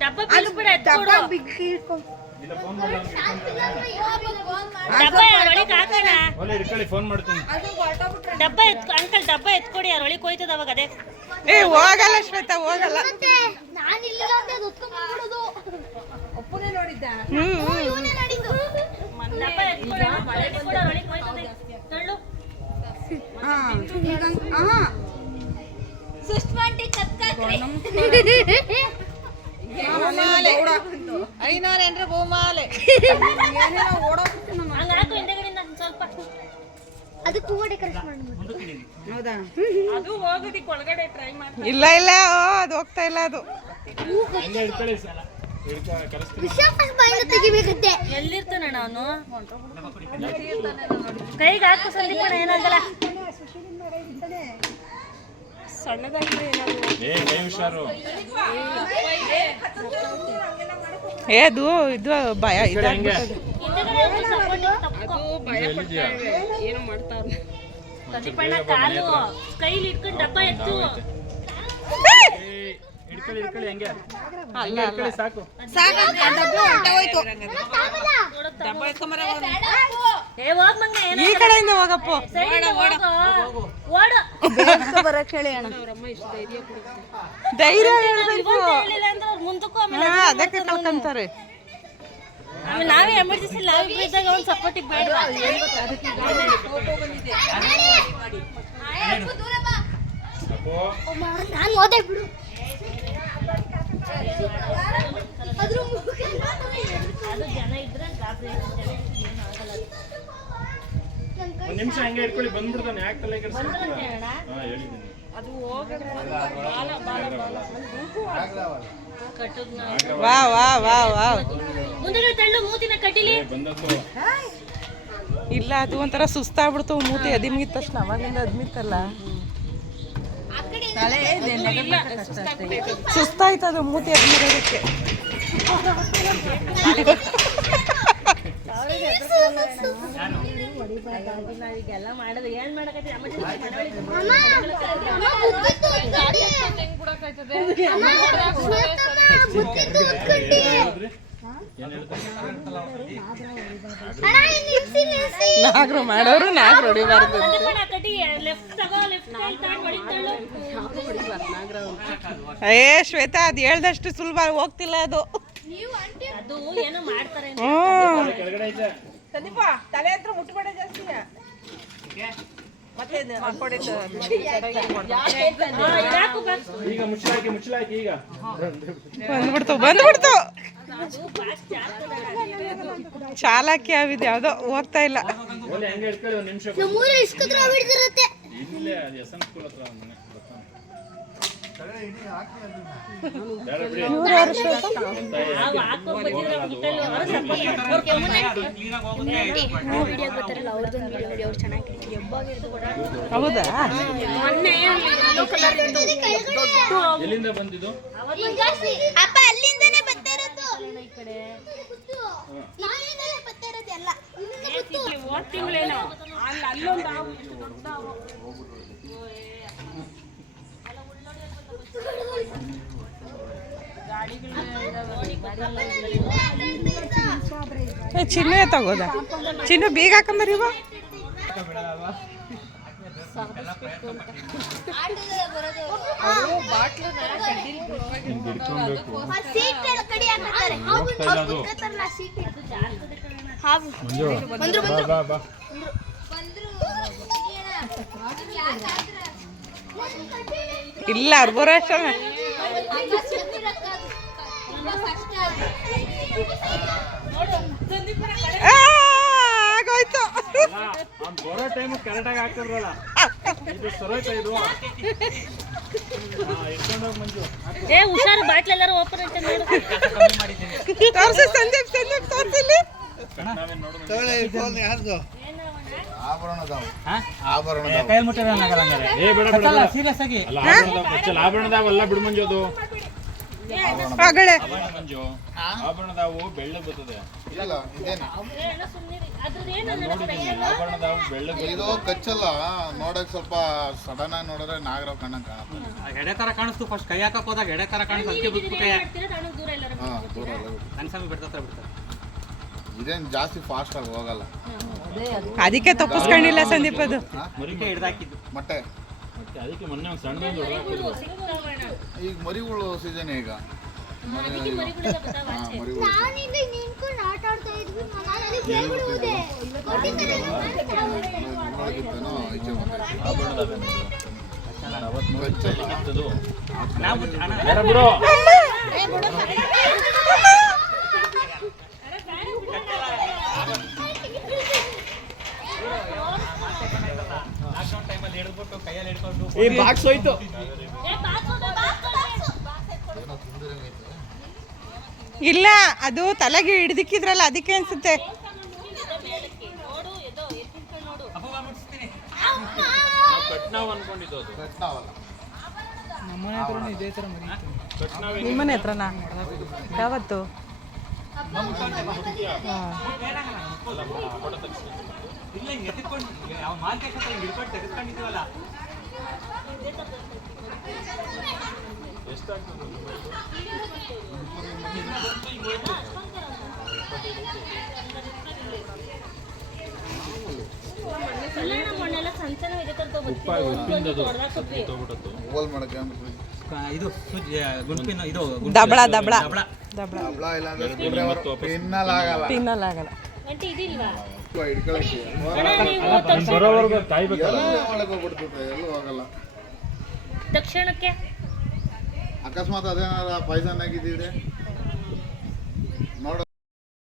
ಡಬ್ಬ ಬೀಳಿಸ್ಬಿಡ ಡಬ್ಬ ಬಿಗ್ ಡಬ್ಬ ಒಳಗೆ ಹಾಕೋಣ ಫೋನ್ ಮಾಡ್ತೀನಿ ಡಬ್ಬ ಅಂಕಲ್ ಡಬ್ಬ ಎತ್ಕೊಡಿ ಅರೊಳಗೆ ಹೋಯ್ತದ ಅವಾಗ ಅದೇ ಏ ಹೋಗಲ್ಲ ಶ್ವೇತಾ ಹೋಗಲ್ಲ ನಾನು ಇಲ್ಲಿಲ್ಲ ಅಂತ ಅದು ಹೊತ್ಕೊಂಡು ಬಂದ್ಬಿಡೋದು ಒಪ್ಪನೇ ನೋಡಿದ್ದ ಇವನೇ ನೋಡಿದ್ದು ಡಬ್ಬ ಎತ್ಕೊಡಿ ಅರೊಳಗೆ ಹೋಯ್ತದೆ ತಳ್ಳು ಸುಷ್ಮಾಂಟಿ ಕತ್ಕಾಕ್ರಿ ಐನೂರೇನ್ರಿ ಗೋಮಾಲೆ ಹಂಗ ಹಾಕು ಹಿಂದೆಗಡೆಯಿಂದ ಸ್ವಲ್ಪ ಅದಕ್ಕೆ ಹೂವು ಡೆಕೋರೇಟ್ ಮಾಡ್ಬೋದು ಹೌದಾ ಅದು ಹೋಗೋದಿಕ್ಕೆ ಒಳಗಡೆ ಟ್ರೈ ಮಾಡ್ತೀನಿ ಇಲ್ಲ ಇಲ್ಲ ಅದು ಹೋಗ್ತಾ ಇಲ್ಲ ಅದು ವಿಷಾಪಸ್ ಬಾಯಿಂದ ತೆಗಿಬೇಕಂತೆ ಎಲ್ಲಿರ್ತಾನಣ್ಣ ಅವನು ಕೈಗೆ ಹಾಕು ಸಂದೀಪಣ್ಣ ಏನಾಗಲ್ಲ ಸಣ್ಣದಾಗಿದ್ರೆ ಏ ಅದು ಇದು ಭಯ ಇದಾಗ್ಬಿಟ್ಟದೆ ಅದು ಭಯ ಪಡ್ತಾ ಇವೆ ಏನು ಮಾಡ್ತಾವ್ರೆ ಸಂದೀಪಣ್ಣ ಕಾಲು ಕೈಲಿ ಇಟ್ಕೊಂಡು ಡಬ್ಬ ಎತ್ತು ಅಲ್ಲ ಅಲ್ಲ ಸಾಕು ಡಬ್ಬ ಎತ್ಕೊಂಬರ ಏ ಹೋಗ್ ಮಂಗ ಈ ಕಡೆಯಿಂದ ಹೋಗಪ್ಪ ಓಡು ಬರಕ್ ಹೇಳಿ ಅಣ್ಣ ಅವ್ರಮ್ಮ ಇಷ್ಟು ಧೈರ್ಯ ಕೊಡುತ್ತೆ ಧೈರ್ಯ ಹೇಳ್ಬೇಕು ಹೇಳಿಲ್ಲ ಅಂದ್ರೆ ಅವ್ರು ಮುಂದಕ್ಕೂ ಆಮೇಲೆ ಅದಕ್ಕೆ ಕಳ್ಕೊಂತಾರೆ ಆಮೇಲೆ ನಾವೇ ಎಮರ್ಜೆನ್ಸಿ ಲವ್ ಇದ್ದಾಗ ಒಂದು ಸಪೋರ್ಟಿಗೆ ಬೇಡ ನಾನು ಓದೇ ಬಿಡು ಅದ್ರ ಅದು ಜನ ಇದ್ರೆ ಗಾಬರಿ ಒಂದು ನಿಮಿಷ ಹಂಗೆ ಇಟ್ಕೊಳ್ಳಿ ಬಂದ್ಬಿಡ್ತಾನೆ ಯಾಕೆ ತಲೆ ಬಂದ್ರಂತೆ ಅಣ್ಣ ಹೇಳಿದ್ದೀನಿ ಅದು ಹೋಗೋದು ಕಟ್ಟುದ್ ವಾ ವಾ ವಾ ವಾ ಮುಂದೆ ತಳ್ಳು ಮೂತಿನ ಕಟ್ಟಿಲಿ ಬಂದದ್ದು ಇಲ್ಲ ಅದು ಒಂಥರ ಸುಸ್ತಾಗ್ಬಿಡ್ತು ಮೂತಿ ಅದಿಮಿದ ತಕ್ಷಣ ಅವಾಗಿಂದ ಅದ್ಮಿತ್ತಲ್ಲ ಸುಸ್ತಾಯ್ತದು ಮೂತಿ ಅದ್ಮಿರೋದಕ್ಕೆ ನಾವೀಗೆಲ್ಲ ಮಾಡೋದು ಏನ್ ಮಾಡಕತ್ತಿ ನಾಗರು ಮಾಡೋರು ನಾಗರು ಹೊಡಿಬಾರ್ದು ಕಟ್ಟಿ ಲೆಫ್ಟ್ ತಗೋ ಲೆಫ್ಟ್ ಕೈ ತಗೊಂಡು ಹೊಡಿತಾಳು ಏ ಶ್ವೇತಾ ಅದು ಹೇಳ್ದಷ್ಟು ಸುಲಭ ಹೋಗ್ತಿಲ್ಲ ಅದು ಅದು ಏನೋ ಮಾಡ್ತಾರೆ ಕೆಳಗಡೆ ಐತೆ ಸಂದೀಪ ತಲೆ ಹತ್ರ ಮುಟ್ಬೇಡ ಜಾಸ್ತಿ ಮತ್ತೆ ಈಗ ಮುಚ್ಚಲಾಕಿ ಈಗ ಬಂದ್ಬಿಡ್ತು ಚಾಲಾಕಿ ಆವಿದ್ ಯಾವ್ದೋ ಹೋಗ್ತಾ ಇಲ್ಲ ಓಲೆ ಹಂಗೆ ಇಟ್ಕೊಳ್ಳಿ ಒಂದು ನಿಮಿಷ ನಮ್ಮೂರ ಇಸ್ಕತ್ರ ಬಿಡ್ದಿರತ್ತೆ ಇಲ್ಲೇ ಅದು ಎಸ್ಎಂ ಸ್ಕೂಲ್ ಹತ್ರ ಒಂದು ಮನೆ ಹೌದಾ ಎಲ್ಲಿಂದ ಬಂದಿದ್ದು ಅಪ್ಪ ಅಲ್ಲಿಂದನೇ ಬರ್ತಾ ಇರೋದು ನಾನಿಂದಲೇ ಬರ್ತಾ ಇರೋದು ಎಲ್ಲ ಹೋದ ತಿಂಗಳೇನೋ ಅಲ್ಲೊಂದು ಚಿನ್ನ ತಗೋದ ಚಿನ್ನ ಬೀಗ ಹಾಕೊಂಬರಿವ ಇಲ್ಲ ಅವ್ರು ಬರೋ ಅಷ್ಟ ಆಗೋಯ್ತು ಬರೋ ಟೈಮ್ ಕರೆಕ್ಟಾಗಿ ಆಗ್ತಿರಲ್ಲ ಇದು ಸರೋಯ್ತಾ ಇದು ಇಟ್ಕೊಂಡೋಗಿ ಮಂಜು ಏ ಹುಷಾರು ಬಾಟ್ಲ್ ಎಲ್ಲರೂ ಓಪನ್ ಅಂತ ನೋಡು ತೋರ್ಸಿ ಸಂದೀಪ್ ತೋರ್ಸಿಲ್ಲಿ ನಾವೇನು ನೋಡೋದು ಆಭರಣದಾವ ಅಲ್ಲ ಆಭರಣದಾವ ಬಿಡು ಮಂಜು ಅದು ಆಗಳೆ ಆಭರಣ ಮಂಜು ಆಭರಣದಾವು ಬೆಳ್ಳ ಬರ್ತದೆ ಇಲ್ಲ ಇದೇನು ನೋಡಿದ್ದೀನಿ ಆಭರಣದಾವು ಬೆಳ್ಳ ಇದು ಕಚ್ಚಲ್ಲ ನೋಡಕ್ ಸ್ವಲ್ಪ ಸಡನ್ ಆಗಿ ನೋಡಿದ್ರೆ ನಾಗರಾವ್ ಕಣ್ಣಂಗ್ ಕಾಣುತ್ತೆ. ಎಡೆ ತರ ಕಾಣಿಸ್ತು ಫಸ್ಟ್ ಕೈ ಹಾಕಕ್ ಹೋದಾಗ ಎಡೆ ತರ ಕಾಣಿಸ್ತು ಅದಕ್ಕೆ ಬಿಟ್ಬಿಟ್ಟೆ ಹಾ ದೂರ ಅಲ್ಲ ಬಿಡು. ಕನ್ಸಾಮಿ ಬಿಡ್ತಾರೆ ಬಿಡ್ತಾರೆ ಇದೇನ್ ಜಾಸ್ತಿ ಫಾಸ್ಟ್ ಆಗಿ ಹೋಗಲ್ಲ. ಅದಕ್ಕೆ ತಪ್ಪಿಸ್ಕೊಂಡಿಲ್ಲ ಸಂದೀಪ್ ಅದು. ಮುರಿಕೆ ಹಿಡ್ದಾಕಿದ್ದು ಮೊಟ್ಟೆ ಮತ್ತೆ ಅದಕ್ಕೆ ಮೊನ್ನೆ ಒಂದು ಸಣ್ಣ ಒಂದು ಹೊಡ್ದಾಕಿದ್ರು. ಈಗ ಮರಿಗಳು ಸೀಸನ್ ಈಗ ಮರಿಗಳು ನಾನಿಂದ ನಿಂತ್ಕೊಂಡು ಆಟ ಆಡ್ತಾ ಇದ್ವಿ ನಾನು ಅಲ್ಲಿ ಬೇಗಡೆ ಹೋದೆ ನೋಡಿದ್ದೇನೋ ಈಚೆ ಬಂದೈತೆ. ಆಭರಣದಾವೆ ಅವತ್ತು ನೋಡಿ ಇತ್ತದು ನಾವು ಬೇಡ ಬಿಡು ಲಾಕ್ಡೌನ್ ಟೈಮಲ್ಲಿ ಹಿಡಿದ್ಬಿಟ್ಟು ಕೈಯಲ್ಲಿ ಹಿಡ್ಕೊಂಡು ಈ ಬಾಕ್ಸ್ ಹೋಯ್ತು ಇಲ್ಲ ಅದು ತಲೆಗೆ ಹಿಡ್ದಿಕ್ಕಿದ್ರಲ್ಲ ಅದಕ್ಕೆ ಅನ್ಸುತ್ತೆ. ಅಪ್ಪ ಮುಟ್ಟಿಸ್ತೀನಿ ನಾವು ಕಟ್ನಾವ್ ಅನ್ಕೊಂಡಿದ್ದು ಅದು ಕಟ್ನಾವಲ್ಲ. ಕಟ್ನಾವ್ ನಿಮ್ಮನೆ ಹತ್ರನಾ ಯಾವತ್ತು? ಇಲ್ಲ ಹಿಂಗೆ ಎತ್ತಿಕೊಂಡು ಯಾವ ಮಾರ್ಕೆಟ್ ಹತ್ರ ಹಿಂಗೆ ಹಿಡ್ಕೊಂಡು ತೆಗೆಸ್ಕೊಂಡಿದ್ದೀವಲ್ಲ ಉಪ್ಪಿಂದದು ತಗೊಬಿಟ್ಟದ್ದು ಓಲ್ ಮಾಡಕ್ಕೆ ಅಂದ್ಬಿಟ್ಟು ಇದು ಗುಂಪಿನ ಇದು ದಬಳ ದಬಳ ದಬಳ ದಬಳ ಹಬ್ಳ ಇಲ್ಲ ಅಂದ್ರೆ ಸ್ಕ್ರೂಡ್ರೈವರ್ ತಿನ್ನಲಾಗಲ್ಲ. ತಿನ್ನಲಾಗಲ್ಲ. ಹಿಡ್ಕೊಳಕ್ಕೆ ಬರೋವರೆಗೂ ಕಾಯ್ಬೇಕಲ್ಲ ಎಲ್ಲ ಒಳಗೆ ಹೋಗ್ಬಿಡ್ತದೆ, ಎಲ್ಲೂ ಹೋಗಲ್ಲ. ತಕ್ಷಣಕ್ಕೆ ಅಕಸ್ಮಾತ್ ಅದೇನಾರ ಪಾಯ್ಸನ್ ಆಗಿದ್ದಿದ್ರೆ